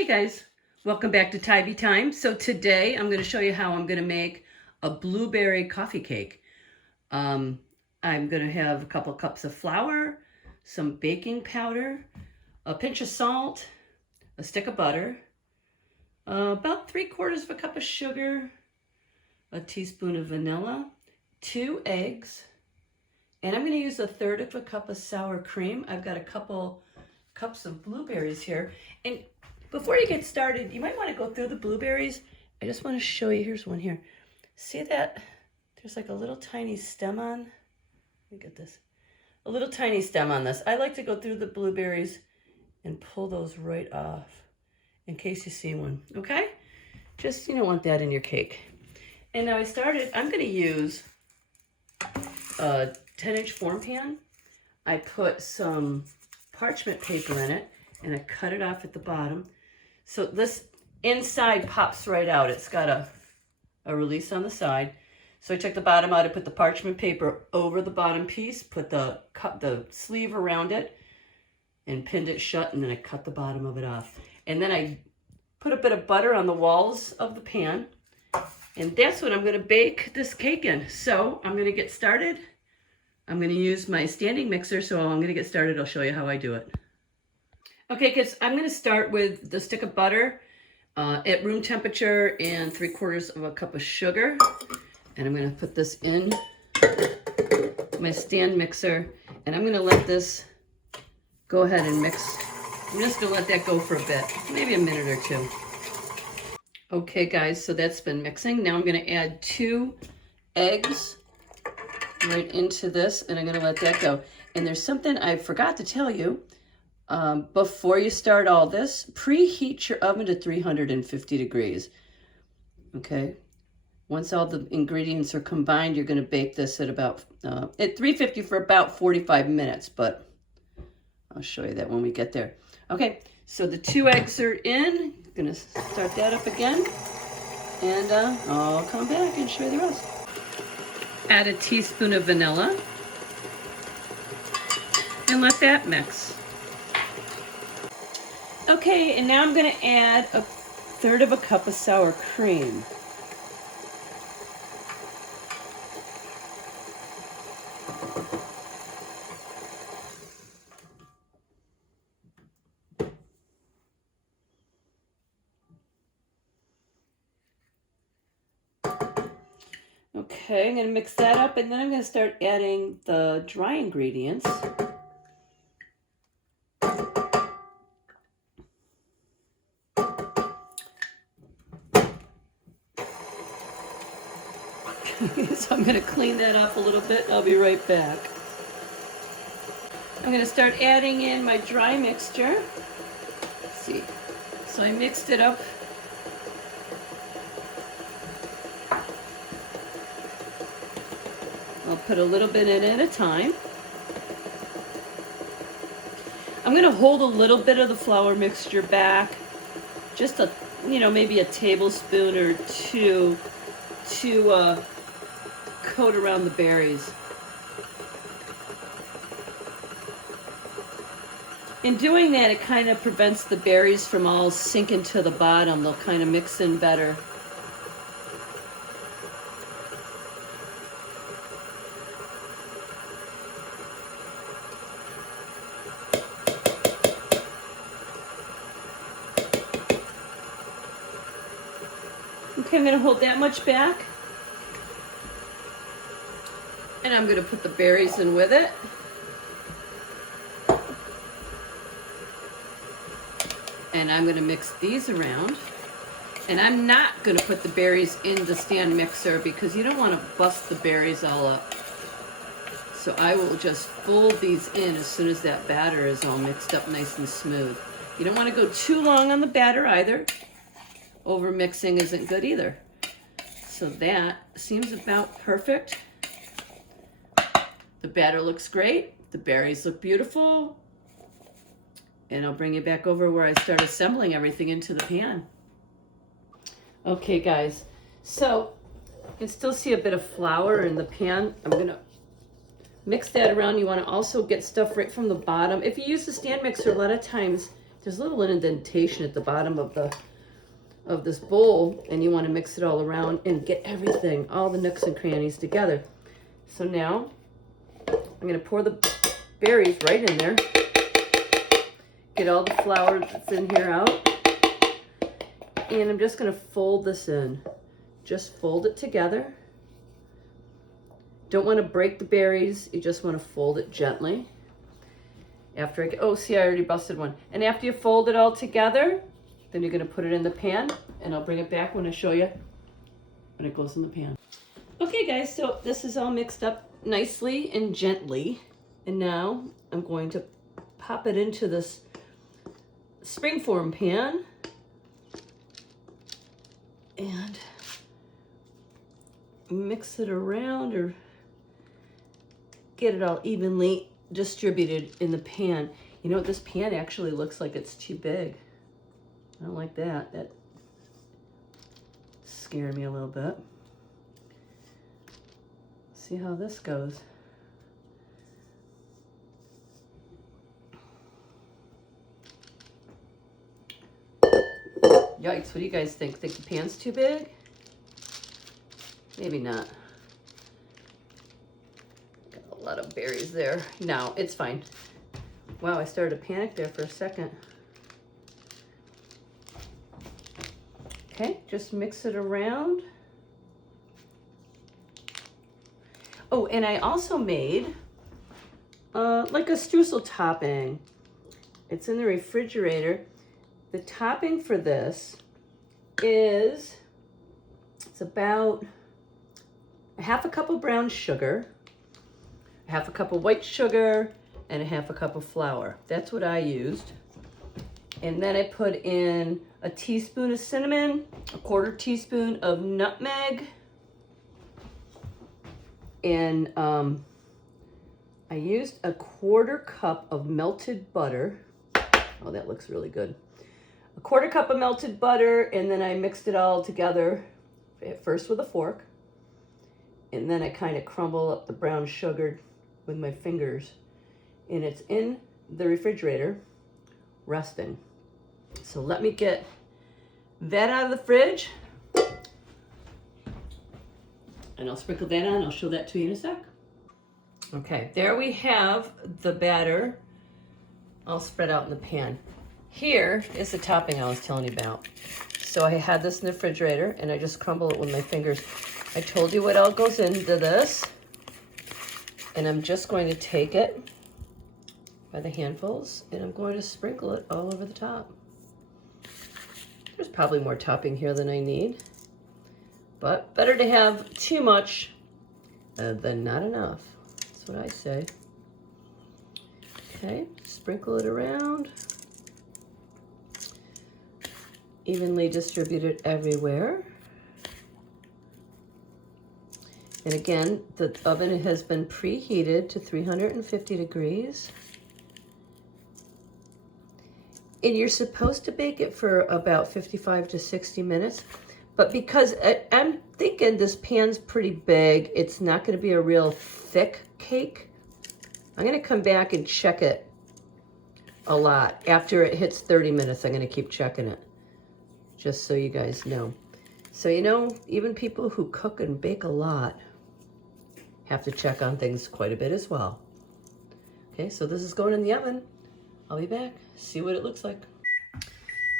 Hey guys, welcome back to Tybee Time. So today I'm going to show you how I'm going to make a blueberry coffee cake. I'm going to have a couple cups of flour, some baking powder, a pinch of salt, a stick of butter, about 3/4 of a cup of sugar, a teaspoon of vanilla, 2 eggs, and I'm going to use 1/3 of a cup of sour cream. I've got a couple cups of blueberries here. And before you get started, you might want to go through the blueberries. I just want to show you, here's one here. See that? There's like a little tiny stem on. Let me get this. A little tiny stem on this. I like to go through the blueberries and pull those right off in case you see one, okay? Just, you don't want that in your cake. And now I'm going to use a 10-inch form pan. I put some parchment paper in it and I cut it off at the bottom. So this inside pops right out. It's got a release on the side. So I took the bottom out, I put the parchment paper over the bottom piece, put the sleeve around it, and pinned it shut, and then I cut the bottom of it off. And then I put a bit of butter on the walls of the pan, and that's what I'm going to bake this cake in. So I'm going to get started. I'm going to use my standing mixer, so I'm going to get started. I'll show you how I do it. Okay, kids, I'm going to start with the stick of butter at room temperature and 3/4 of a cup of sugar. And I'm going to put this in my stand mixer. And I'm going to let this go ahead and mix. I'm just going to let that go for a bit, maybe a minute or two. Okay, guys, so that's been mixing. Now I'm going to add 2 eggs right into this, and I'm going to let that go. And there's something I forgot to tell you. Before you start all this, preheat your oven to 350 degrees. Okay. Once all the ingredients are combined, you're going to bake this at 350 for about 45 minutes, but I'll show you that when we get there. Okay, so the 2 eggs are in. I'm going to start that up again, and I'll come back and show you the rest. Add a teaspoon of vanilla, and let that mix. Okay, and now I'm going to add 1/3 of a cup of sour cream. Okay, I'm going to mix that up, and then I'm going to start adding the dry ingredients. So I'm going to clean that up a little bit. I'll be right back. I'm going to start adding in my dry mixture. Let's see. So I mixed it up. I'll put a little bit in at a time. I'm going to hold a little bit of the flour mixture back, just maybe a tablespoon or 2 to coat around the berries. In doing that, it kind of prevents the berries from all sinking to the bottom. They'll kind of mix in better. Okay, I'm going to hold that much back. And I'm going to put the berries in with it. And I'm going to mix these around. And I'm not going to put the berries in the stand mixer because you don't want to bust the berries all up. So I will just fold these in as soon as that batter is all mixed up nice and smooth. You don't want to go too long on the batter either. Over mixing isn't good either. So that seems about perfect. The batter looks great. The berries look beautiful. And I'll bring you back over where I start assembling everything into the pan. Okay, guys. So you can still see a bit of flour in the pan. I'm going to mix that around. You want to also get stuff right from the bottom. If you use the stand mixer, a lot of times there's a little indentation at the bottom of this bowl, and you want to mix it all around and get everything, all the nooks and crannies together. So now I'm going to pour the berries right in there. Get all the flour that's in here out. And I'm just going to fold this in. Just fold it together. Don't want to break the berries. You just want to fold it gently. After I get, oh, see, I already busted one. And after you fold it all together, then you're going to put it in the pan. And I'll bring it back when I show you when it goes in the pan. Okay, guys, so this is all mixed up nicely and gently. And now I'm going to pop it into this springform pan. And mix it around or get it all evenly distributed in the pan. You know, this pan actually looks like it's too big. I don't like that. That scared me a little bit. See how this goes. Yikes, what do you guys think? Think the pan's too big? Maybe not. Got a lot of berries there. No, it's fine. Wow, I started to panic there for a second. Okay, just mix it around. Oh, and I also made like a streusel topping. It's in the refrigerator. The topping for this is, it's about a half a cup of brown sugar, a half a cup of white sugar, and a half a cup of flour. That's what I used. And then I put in a teaspoon of cinnamon, a quarter teaspoon of nutmeg, and I used a quarter cup of melted butter. Oh, that looks really good. A quarter cup of melted butter, and then I mixed it all together at first with a fork, and then I kind of crumble up the brown sugar with my fingers, and it's in the refrigerator resting. So let me get that out of the fridge, and I'll sprinkle that on. I'll show that to you in a sec. Okay, there we have the batter all spread out in the pan. Here is the topping I was telling you about. So I had this in the refrigerator, and I just crumble it with my fingers. I told you what all goes into this, and I'm just going to take it by the handfuls, and I'm going to sprinkle it all over the top. There's probably more topping here than I need, but better to have too much than not enough. That's what I say. Okay, sprinkle it around. Evenly distributed everywhere. And again, the oven has been preheated to 350 degrees. And you're supposed to bake it for about 55 to 60 minutes. But because I'm thinking this pan's pretty big, it's not going to be a real thick cake. I'm going to come back and check it a lot. After it hits 30 minutes, I'm going to keep checking it. Just so you guys know. So, you know, even people who cook and bake a lot have to check on things quite a bit as well. Okay, so this is going in the oven. I'll be back, see what it looks like.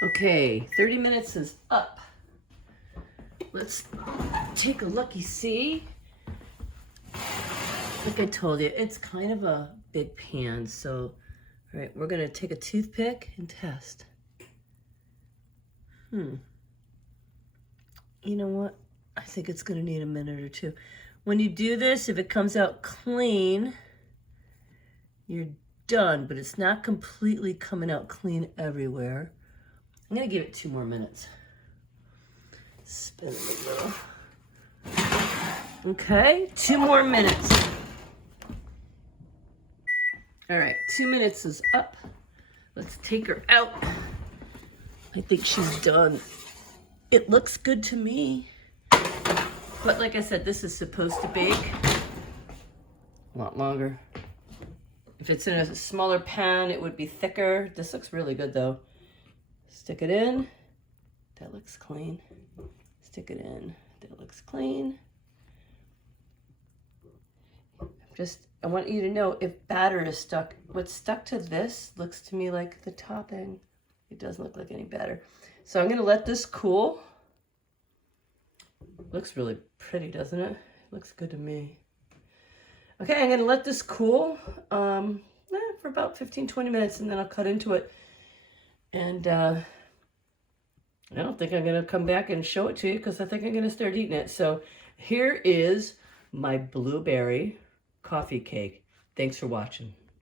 Okay, 30 minutes is up. Let's take a looky-see. Like I told you, it's kind of a big pan, so, all right, we're gonna take a toothpick and test. You know what? I think it's gonna need a minute or two. When you do this, if it comes out clean, you're done, but it's not completely coming out clean everywhere. I'm gonna give it 2 more minutes. Spin it a little. Okay, 2 more minutes. All right, 2 minutes is up. Let's take her out. I think she's done. It looks good to me. But like I said, this is supposed to bake a lot longer. If it's in a smaller pan, it would be thicker. This looks really good though. Stick it in. That looks clean. Stick it in. That looks clean. I want you to know if batter is stuck. What's stuck to this looks to me like the topping. It doesn't look like any batter. So I'm going to let this cool. Looks really pretty, doesn't it? Looks good to me. Okay, I'm going to let this cool for about 15-20 minutes, and then I'll cut into it. And I don't think I'm going to come back and show it to you because I think I'm going to start eating it. So here is my blueberry coffee cake. Thanks for watching.